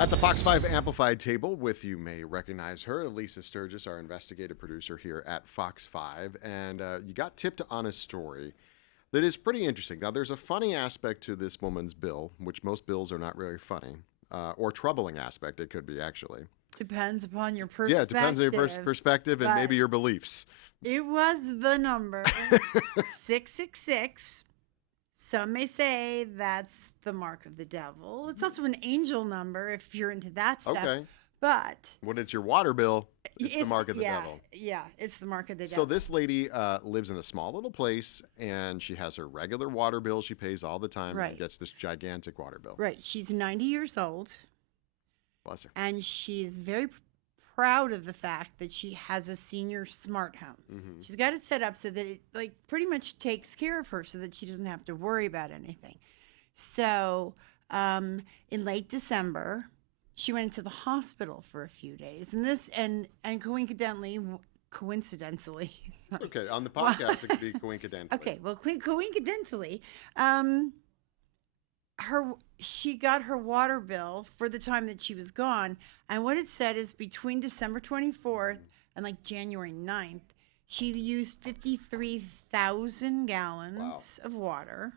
At the Fox 5 Amplified table, with you may recognize her, Lisa Sturgis, our investigative producer here at Fox 5. And you got tipped on a story that is pretty interesting. Now, there's a funny aspect to this woman's bill, which most bills are not really funny, or troubling aspect, it could be actually. Depends upon your Yeah, perspective. it depends on your perspective and maybe your beliefs. It was the number 666. Some may say that's the mark of the devil. It's also an angel number if you're into that stuff. Okay. But when it's your water bill, it's the mark of the devil. Yeah, it's the mark of the devil. So this lady lives in a small little place, and she has her regular water bill she pays all the time. Right. And gets this gigantic water bill. Right. She's 90 years old. Bless her. And she's very proud of the fact that she has a senior smart home. Mm-hmm. She's got it set up so that it pretty much takes care of her so that she doesn't have to worry about anything. So in late December, she went into the hospital for a few days. And this and coincidentally, okay, on the podcast it could be coincidentally. Okay, well, coincidentally, she got her water bill for the time that she was gone, and what it said is between December 24th and January 9th, she used 53,000 gallons of water,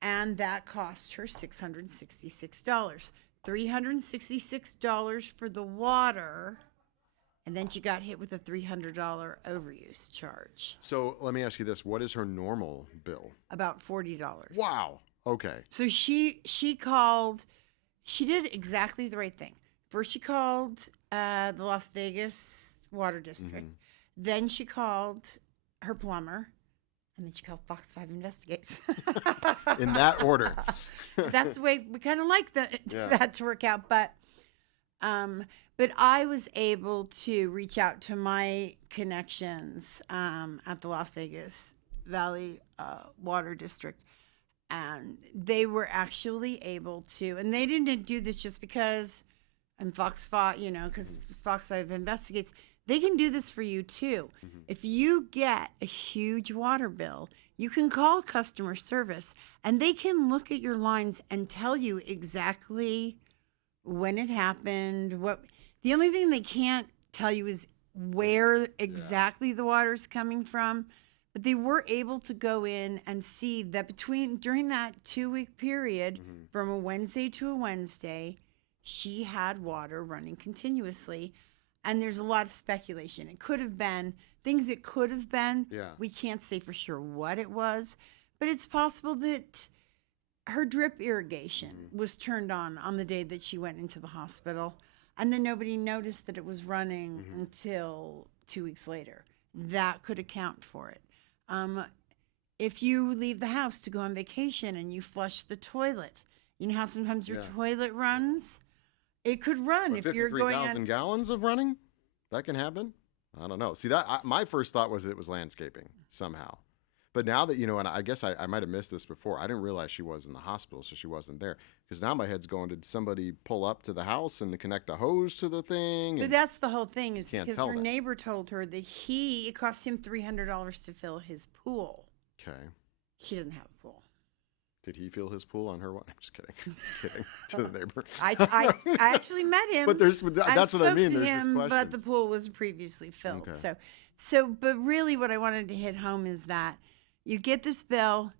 and that cost her $666. $366 for the water, and then she got hit with a $300 overuse charge. So let me ask you this: what is her normal bill? About $40. Wow. Okay. So she called. She did exactly the right thing. First, she called the Las Vegas Water District. Mm-hmm. Then she called her plumber, and then she called Fox 5 Investigates. In that order. That's the way we kind of like that to work out. But I was able to reach out to my connections at the Las Vegas Valley Water District. And they were actually able to, and they didn't do this just because I'm Fox 5, because it's Fox 5 Investigates. They can do this for you too. Mm-hmm. If you get a huge water bill, you can call customer service and they can look at your lines and tell you exactly when it happened. The only thing they can't tell you is where exactly the water is coming from. But they were able to go in and see that during that 2-week period, mm-hmm. from a Wednesday to a Wednesday, she had water running continuously. And there's a lot of speculation. It could have been things it could have been. Yeah. We can't say for sure what it was, but it's possible that her drip irrigation mm-hmm. was turned on the day that she went into the hospital. And then nobody noticed that it was running mm-hmm. until 2 weeks later. That could account for it. If you leave the house to go on vacation and you flush the toilet, you know how sometimes your toilet runs? It could run if you're going on 53,000 gallons of running? That can happen? I don't know. See, my first thought was it was landscaping somehow. But now that, and I guess I might have missed this before. I didn't realize she was in the hospital, so she wasn't there. Because now my head's going, did somebody pull up to the house and connect a hose to the thing? But that's the whole thing, is because her neighbor told her that it cost him $300 to fill his pool. Okay. She doesn't have a pool. Did he fill his pool on her one? I'm just kidding. Kidding to the neighbor. I actually met him. But that's what I mean. There's this question. But the pool was previously filled. Okay. But really what I wanted to hit home is that you get this bill,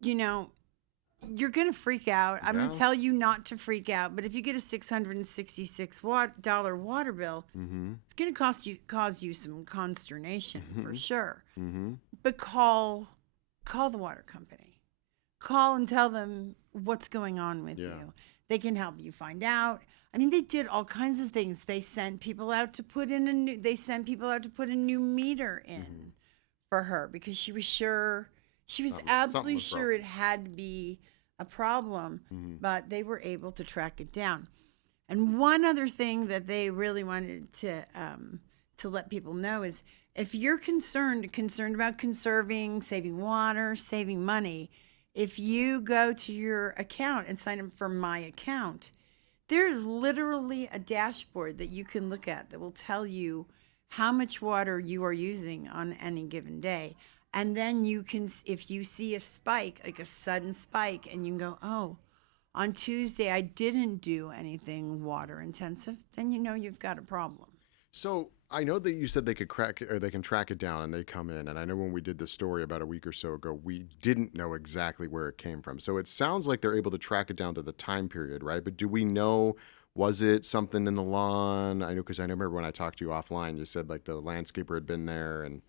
you're going to freak out. I'm going to tell you not to freak out. But if you get a $666 water bill, mm-hmm. it's going to cause you some consternation mm-hmm. for sure. Mm-hmm. But call the water company. Call and tell them what's going on with you. They can help you find out. I mean, they did all kinds of things. They sent people out to put in a new meter in mm-hmm. for her because she was sure. She was absolutely sure it had to be a problem, mm-hmm. but they were able to track it down. And one other thing that they really wanted to let people know is if you're concerned about conserving, saving water, saving money, if you go to your account and sign up for My Account, there is literally a dashboard that you can look at that will tell you how much water you are using on any given day. And then you can, if you see a spike, like a sudden spike, and you can go, oh, on Tuesday I didn't do anything water intensive, then you've got a problem. So I know that you said they could crack it, or they can track it down and they come in. And I know when we did the story about a week or so ago, we didn't know exactly where it came from. So it sounds like they're able to track it down to the time period, right? But do we know, was it something in the lawn? I know because I remember when I talked to you offline, you said like the landscaper had been there and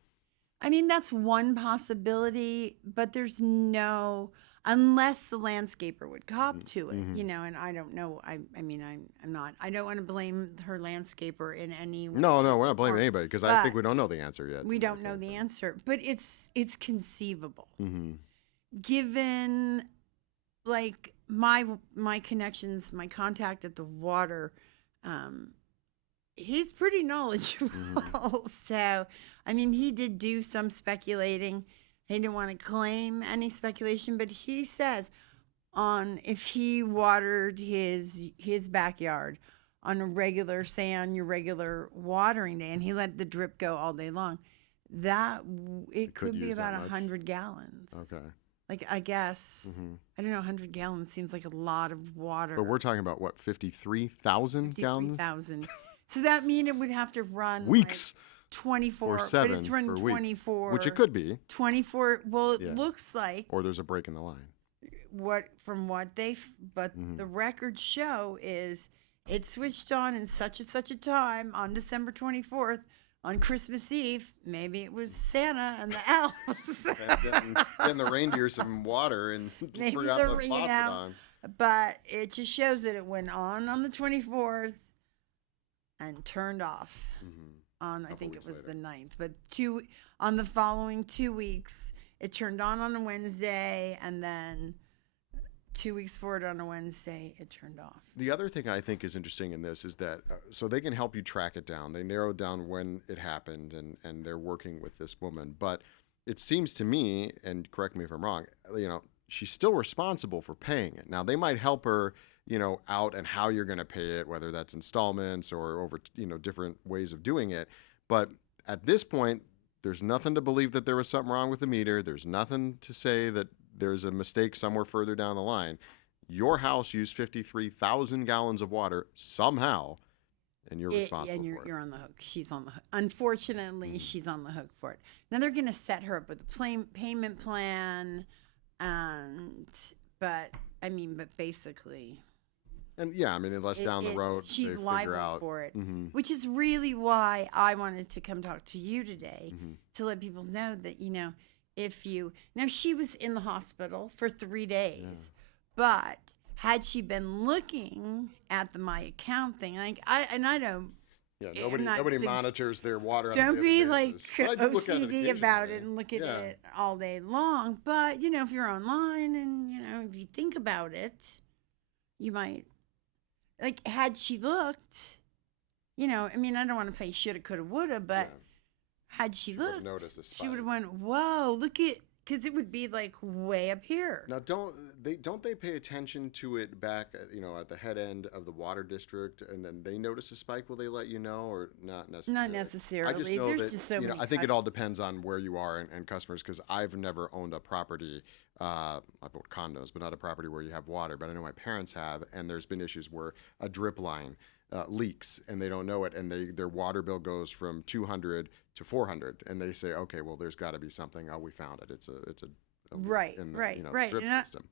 I mean, that's one possibility, but there's no, unless the landscaper would cop to it, mm-hmm. and I don't know. I mean, I'm not, I don't want to blame her landscaper in any way, No, no, shape, we're or not blaming form, anybody because I think but we don't know the answer yet. we To where don't it know came the from. answer. But it's conceivable, Mm-hmm. given like my connections, my contact at the water. Um, he's pretty knowledgeable. Mm-hmm. So, I mean, he did do some speculating. He didn't want to claim any speculation, but he says on if he watered his backyard on a regular, say on your regular watering day, and he let the drip go all day long, it could could be use that about much. 100 gallons. Okay. Like I guess Mm-hmm. I don't know, 100 gallons seems like a lot of water. But we're talking about what, 53,000 gallons? 53,000. So that mean it would have to run like Weeks 24, or but it's 7 run per week, 24. which it could be. 24. Well, it Yeah. looks like Or there's a break in the line. but Mhm. the records show is it switched on in such and such a time on December 24th on Christmas Eve. Maybe it was Santa and the elves. Getting the reindeer some water and Maybe forgot they're the ringing faucet out. on. But it just shows that it went on the 24th and turned off Mhm. on, I Couple think it weeks was later. the 9th. But on the following 2 weeks, it turned on a Wednesday, and then 2 weeks forward on a Wednesday, it turned off. The other thing I think is interesting in this is that so they can help you track it down. They narrowed down when it happened, and they're working with this woman. But it seems to me, and correct me if I'm wrong, she's still responsible for paying it. Now they might help her, out and how you're going to pay it, whether that's installments or over, different ways of doing it. But at this point, there's nothing to believe that there was something wrong with the meter. There's nothing to say that there's a mistake somewhere further down the line. Your house used 53,000 gallons of water somehow, and you're responsible and for it. you're on the hook. She's on the hook. Unfortunately, she's on the hook for it. Now they're going to set her up with a payment plan, but basically, And yeah, I mean, unless down the road she's they liable figure out for it, Mm-hmm. which is really why I wanted to come talk to you today Mm-hmm. to let people know that if you now she was in the hospital for 3 days, but had she been looking at the my account thing, I don't. Yeah, I'm not nobody monitors their water. On a Don't daily be like basis. But I do look at it OCD about it occasionally. and look at Yeah. it all day long. But if you're online and if you think about it, you might had she looked, I don't want to play shoulda, coulda, woulda, but Yeah. had she Would've looked, noticed the she would have spike. went, whoa, look at, because it would be like way up here. Now, don't they pay attention to it back, at the head end of the water district, and then they notice a spike? Will they let you know, or not necessarily? Not necessarily. I just know There's that just so many. I think it all depends on where you are and customers. Because I've never owned a property. I've owned condos, but not a property where you have water. But I know my parents have, and there's been issues where a drip line leaks and they don't know it, and their water bill goes from 200 to 400, and they say, okay, well, there's got to be something. Oh, we found it. It's a leak Right, in the, right. drip And system.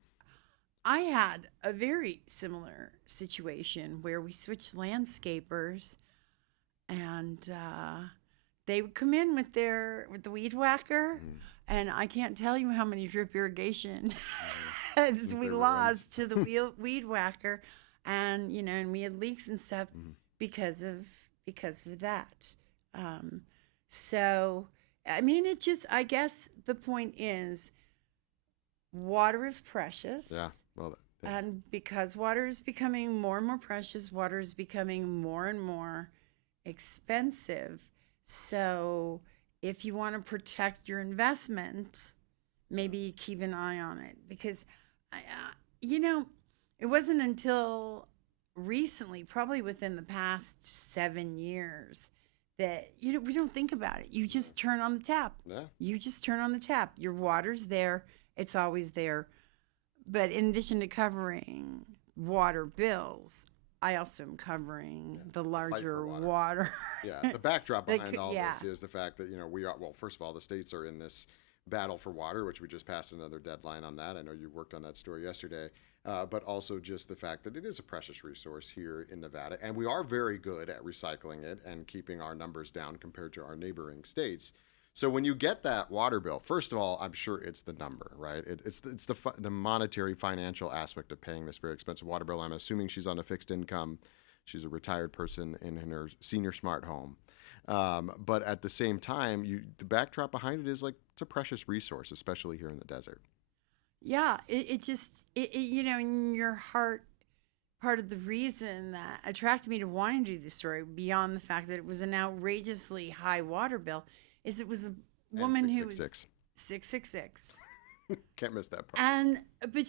I had a very similar situation where we switched landscapers, and they would come in with the weed whacker, Mhm. and I can't tell you how many drip irrigation If we they were lost to the weed whacker, and and we had leaks and stuff Mhm. because of that. So I guess the point is, water is precious. Yeah. Well, And because water is becoming more and more precious, water is becoming more and more expensive. So if you want to protect your investment, maybe keep an eye on it. Because, it wasn't until recently, probably within the past 7 years, that we don't think about it. You just turn on the tap. yeah. You just turn on the tap. Your water's there. It's always there. But in addition to covering water bills, I also am covering the larger water. water. Yeah, the backdrop behind all yeah. this is the fact that, we are, well, first of all, the states are in this battle for water, which we just passed another deadline on that. I know you worked on that story yesterday. But also just the fact that it is a precious resource here in Nevada, and we are very good at recycling it and keeping our numbers down compared to our neighboring states. So when you get that water bill, first of all, I'm sure it's the number, right? It's the monetary financial aspect of paying this very expensive water bill. I'm assuming she's on a fixed income. She's a retired person in her senior smart home. But at the same time, the backdrop behind it is like it's a precious resource, especially here in the desert. Yeah, it just, in your heart, part of the reason that attracted me to wanting to do this story, beyond the fact that it was an outrageously high water bill, is it was a woman who was 666. Can't miss that part. But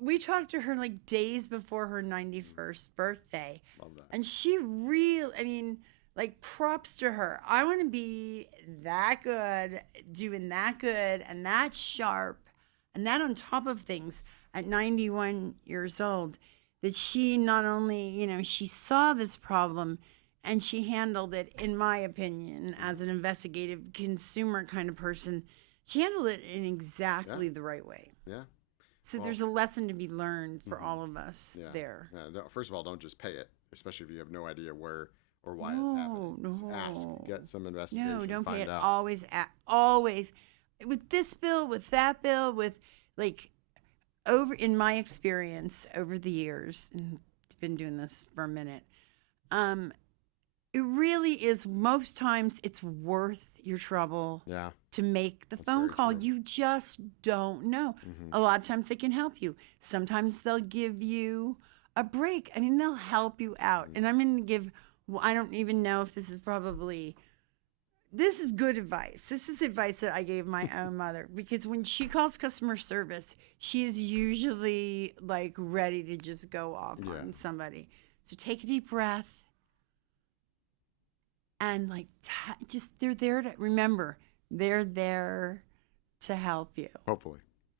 we talked to her like days before her 91st birthday. Love that. And she really, like, props to her. I want to be that good, doing that good and that sharp and that on top of things at 91 years old, that she not only, she saw this problem and she handled it, in my opinion, as an investigative consumer kind of person, she handled it in exactly the right way. Yeah. So there's a lesson to be learned for all of us there. Yeah. No, first of all, don't just pay it, especially if you have no idea where or why it's happening. Just ask, get some investigation. No, don't pay it. Out. Always. With this bill, with that bill, with in my experience over the years, and I've been doing this for a minute, it really is, most times it's worth your trouble to make the phone call. True. You just don't know. Mm-hmm. A lot of times they can help you. Sometimes they'll give you a break. They'll help you out. Mm-hmm. And I'm going to give, I don't even know if this is good advice. This is advice that I gave my own mother, because when she calls customer service, she is usually like ready to just go off on somebody. So take a deep breath. And they're there to remember. They're there to help you.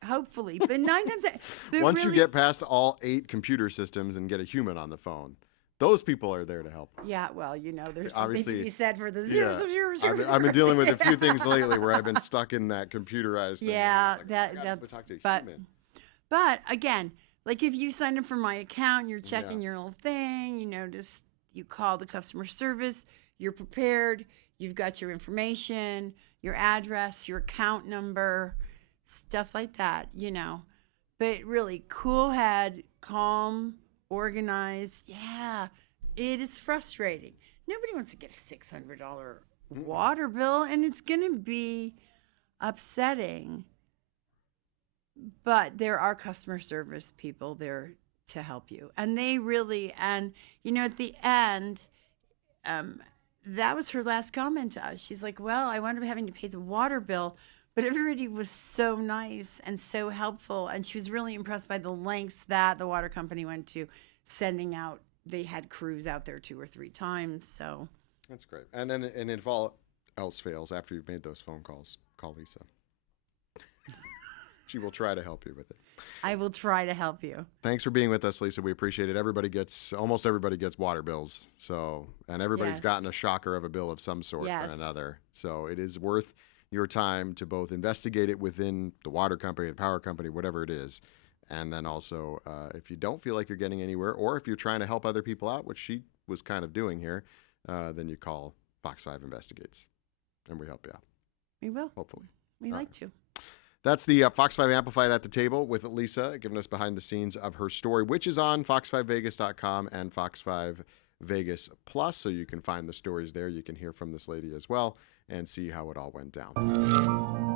Hopefully, but 9 times. Once you get past all 8 computer systems and get a human on the phone, those people are there to help. Yeah, well, there's something to be said for the zeros. I've been dealing with a few things lately where I've been stuck in that computerized thing. Yeah, that's. But again, like if you signed up for my account, you're checking your little thing. You call the customer service. You're prepared. You've got your information, your address, your account number, stuff like that, But really, cool head, calm, organized. Yeah, it is frustrating. Nobody wants to get a $600 water bill, and it's going to be upsetting. But there are customer service people there to help you. And they really, at the end, that was her last comment to us. She's like, well, I wound up having to pay the water bill, but everybody was so nice and so helpful. And she was really impressed by the lengths that the water company went to sending out. They had crews out there 2 or 3 times. So that's great. And if all else fails, after you've made those phone calls, call Lisa. She will try to help you with it. I will try to help you. Thanks for being with us, Lisa. We appreciate it. Almost everybody gets water bills. And everybody's gotten a shocker of a bill of some sort or another. So it is worth your time to both investigate it within the water company, the power company, whatever it is. And then also, if you don't feel like you're getting anywhere, or if you're trying to help other people out, which she was kind of doing here, then you call Fox 5 Investigates, and we help you out. We will. Hopefully. We like to. That's the Fox 5 Amplified at the Table with Lisa, giving us behind the scenes of her story, which is on fox5vegas.com and Fox 5 Vegas Plus. So you can find the stories there. You can hear from this lady as well and see how it all went down.